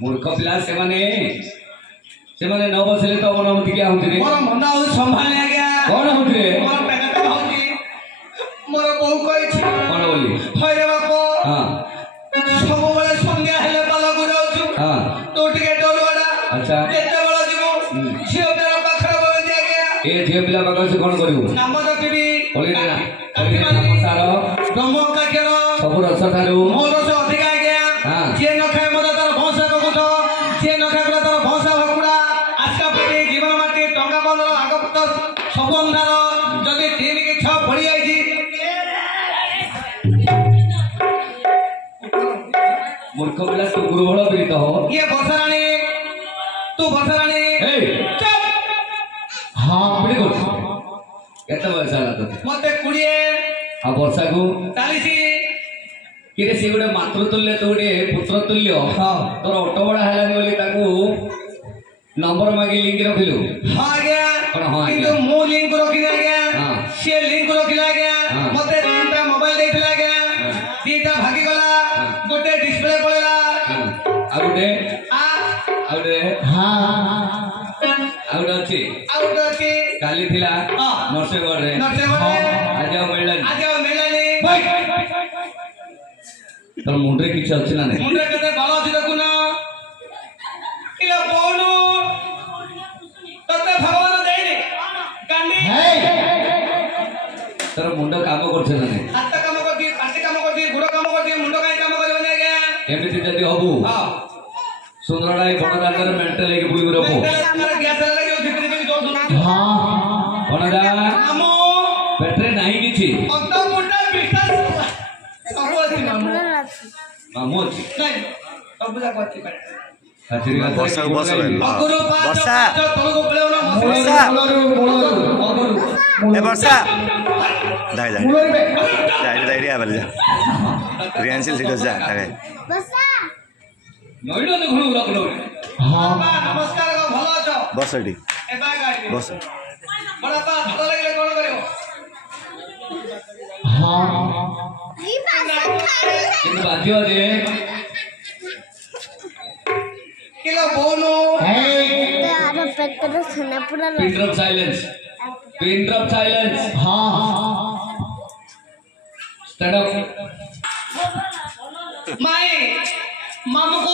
मूर्ख पिला से माने न बसले तो अनुमति क्या होती रे मोर मन हो संभाले आज्ञा कोन होती रे मोर पेट पे होती मोर बहु कहि छी कोन बोली होय रे बाप हां सब बेले संध्या हेले पाला गुराउछु हां तो टिके डोलवाडा अच्छा केते बेला जीवो झियो पिला पाखरे बोले जे आज्ञा ए झियो पिला पाखरे से कोन करिवो नाम जपिबी बोली ना कथि माने सारो ब्रह्म काकेरो सब रस थारु मोर रस अधिक आज्ञा हां जे न खाए मदा तार भौसा को तो जे न खाए तार भौसा भकुडा आजका पेटे जीवन माटी टंगा बंदर आगपत सब अंधार जदि 3 के 6 पड़ी आइजी मूर्ख पिला तू गुरुबळ बिरित हो ये बसराणी तू बसराणी ए चुप हां बिरि कर केते बयस आला तो मते 20 आ वर्षा को 40 किरे से गोटे मातृतुल्य तो गोटे पुत्रतुल्य हां तोर ऑटो बडा हलानी बोली ताकू नंबर मागे लिंक रखिलु हां आज्ञा कोन हां किंतु मो लिंक रखि आज्ञा हां से लिंक रखिला आज्ञा मते तीनटा मोबाइल देथिला आज्ञा तीनटा भागी गला गोटे डिस्प्ले पळेला आ गोटे हां आउट अछि काली थिला नरसेगढ़ रे आज मिललानी तर मुंडे किछ अछि ना नै मुंडे कते बाल अछि देखु ना इला बोलू तते भगवान देइनी गांडी तर मुंड काम करछ ना नै हाथ काम करती पाटी काम करती गुड़ काम करती मुंड काई काम करबे नै गया एमिति जदी हबु हां सुंदरडाई बणदागर मेंटल एक बुली रखो हमर गैस लागि भितरी भी दो हां बणदा हमो पेट्रे नाही किछि अत मुंडा बिस्तार सब अछि मामू अछि नै सब जा करछि वर्षा वर्षा ए वर्षा दाई दाई दाई रे आबले जा रियांसिल सिट जा आगे वर्षा नइलो न घुनु लगलो हां नमस्कार को भलो छ बस एडी ए बाय गाडी बस बड़ा पा भलो लागले कोन करियो हां ई भाषा खाली इन बाजियो रे किलो बोलो हे आरो पेट्रो खाना पूरा पिन ड्रॉप साइलेंस हां स्टैंड अप माई मामू को